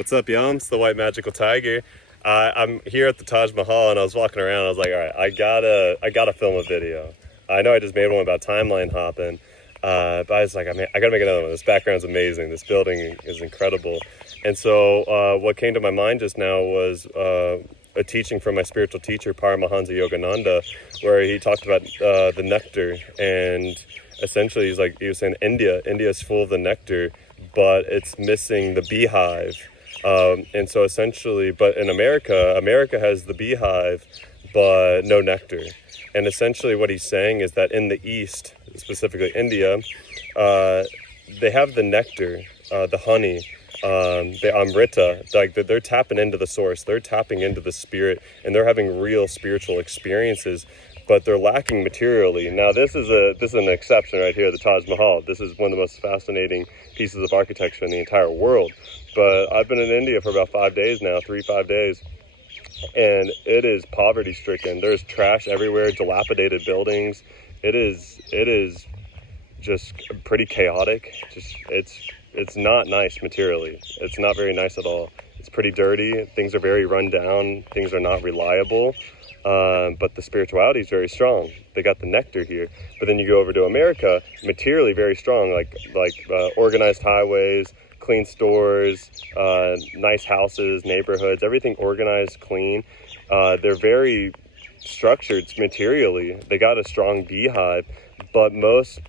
What's up, Yums? The White Magical Tiger. I'm here at the Taj Mahal, and I was walking around. I was like, all right, I gotta film a video. I know I just made one about timeline hopping, but I was like, I gotta make another one. This background's amazing. This building is incredible. And so what came to my mind just now was a teaching from my spiritual teacher, Paramahansa Yogananda, where he talked about the nectar. And essentially, he was saying India is full of the nectar, but it's missing the beehive. And so essentially, but in America has the beehive, but no nectar. And essentially what he's saying is that in the East, specifically India, they have the nectar, the honey, the amrita, like they're tapping into the source, they're tapping into the spirit, and they're having real spiritual experiences, but they're lacking materially. Now this is an exception right here, the Taj Mahal. This is one of the most fascinating pieces of architecture in the entire world. But I've been in India for about 5 days now, 5 days, and it is poverty stricken. There's trash everywhere, dilapidated buildings. It is just pretty chaotic. It's not nice materially. It's not very nice at all. It's pretty dirty. Things are very run down. Things are not reliable. But the spirituality is very strong. They got the nectar here. But then you go over to America, materially very strong, like organized highways, clean stores, nice houses, neighborhoods, everything organized, clean. They're very structured materially. They got a strong beehive, but most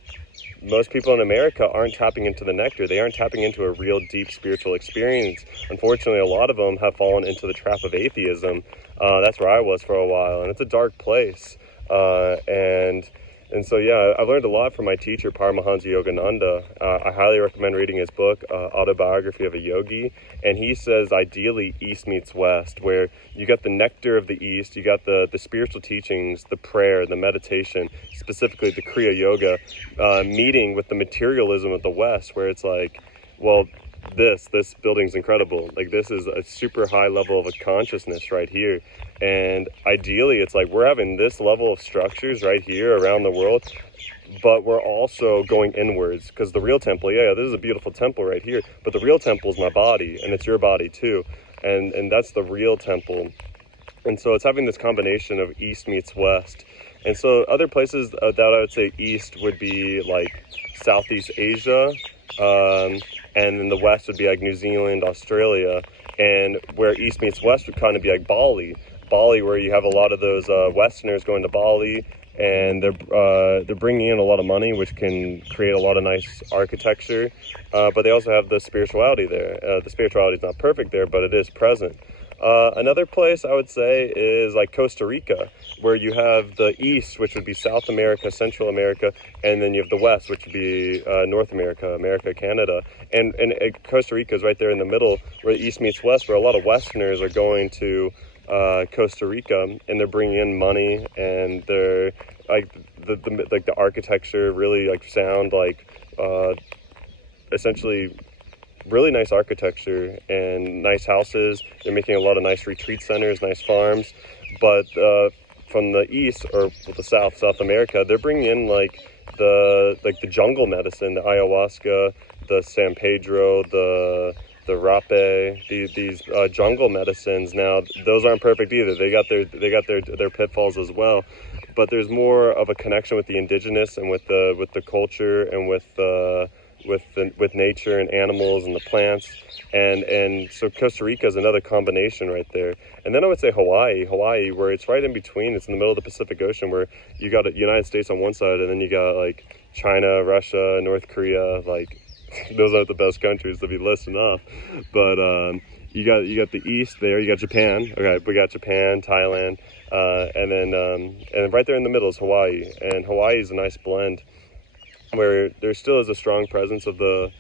people in America aren't tapping into the nectar. They aren't tapping into a real deep spiritual experience. Unfortunately, a lot of them have fallen into the trap of atheism. That's where I was for a while, and it's a dark place. And so, yeah, I've learned a lot from my teacher, Paramahansa Yogananda. I highly recommend reading his book, Autobiography of a Yogi. And he says, ideally, East meets West, where you got the nectar of the East, you got the spiritual teachings, the prayer, the meditation, specifically the Kriya Yoga, meeting with the materialism of the West, where it's like, well, this building's incredible. Like, this is a super high level of a consciousness right here. And ideally, it's like we're having this level of structures right here around the world, but we're also going inwards, because the real temple, yeah, this is a beautiful temple right here, but the real temple is my body, and it's your body too. And that's the real temple. And so it's having this combination of East meets West. And so other places that I would say East would be like Southeast Asia, and then the West would be like New Zealand, Australia, and where East meets West would kind of be like Bali, where you have a lot of those Westerners going to Bali, and they're bringing in a lot of money, which can create a lot of nice architecture, but they also have the spirituality there. The spirituality is not perfect there, but it is present. Another place I would say is like Costa Rica, where you have the East, which would be South America, Central America, and then you have the West, which would be North America, Canada. And Costa Rica is right there in the middle, where the East meets West, where a lot of Westerners are going to Costa Rica, and they're bringing in money, and they're like the architecture really like sound like essentially really nice architecture and nice houses. They're making a lot of nice retreat centers, nice farms. But from the East, or the South America, they're bringing in like the jungle medicine, the ayahuasca, the San Pedro, the rape, these jungle medicines. Now those aren't perfect either. They got their pitfalls as well. But there's more of a connection with the indigenous and with the culture and with nature and animals and the plants, and so Costa Rica is another combination right there. And then I would say Hawaii, where it's right in between. It's in the middle of the Pacific Ocean, where you got the United States on one side, and then you got like China, Russia, North Korea. Like, those aren't the best countries to be listing off, but you got the East there. You got Japan. Okay, we got Japan, Thailand, and then right there in the middle is Hawaii. And Hawaii is a nice blend, where there still is a strong presence of the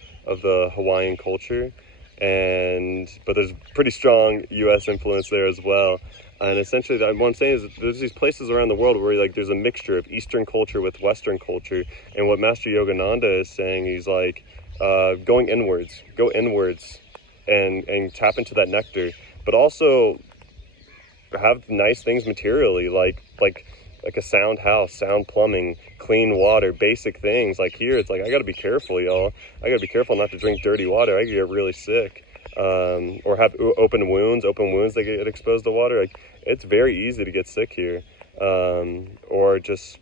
Hawaiian culture, but there's pretty strong U.S. influence there as well. And essentially, what I'm saying is there's these places around the world where like there's a mixture of Eastern culture with Western culture. And what Master Yogananda is saying, he's like, go inwards, and tap into that nectar, but also have nice things materially, like a sound house, sound plumbing, clean water, basic things. Like here, it's like, I gotta be careful, y'all. I gotta be careful not to drink dirty water. I could get really sick. or have open wounds that get exposed to water. Like, it's very easy to get sick here, or just,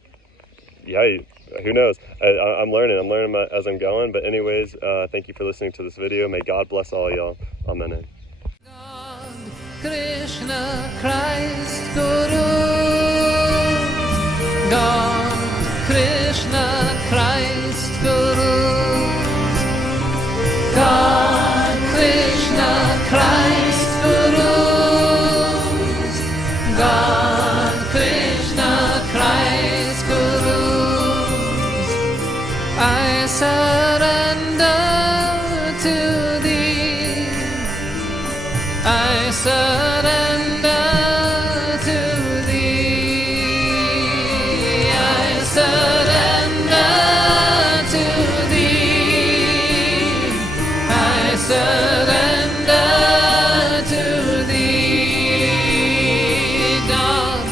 yeah, who knows? I'm learning as I'm going. But anyways, thank you for listening to this video. May God bless all y'all. Amen. God, Krishna, Christ, Guru. God, Krishna, Christ, Guru. God, Krishna, Christ, Guru. God, Krishna, Christ, Guru. I surrender to thee. I surrender to thee. I surrender to thee. I surrender to thee. God,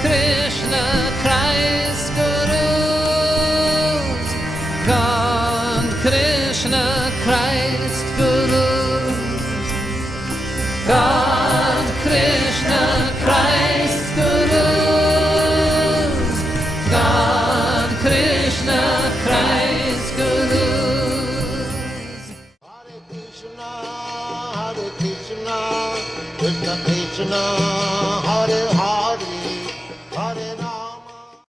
Krishna, Christ, Gurus. God, Krishna, Christ, Gurus. God, Krishna, Christ, Gurus. God, Krishna, Christ, Gurus. Hare Krishna, Krishna Krishna.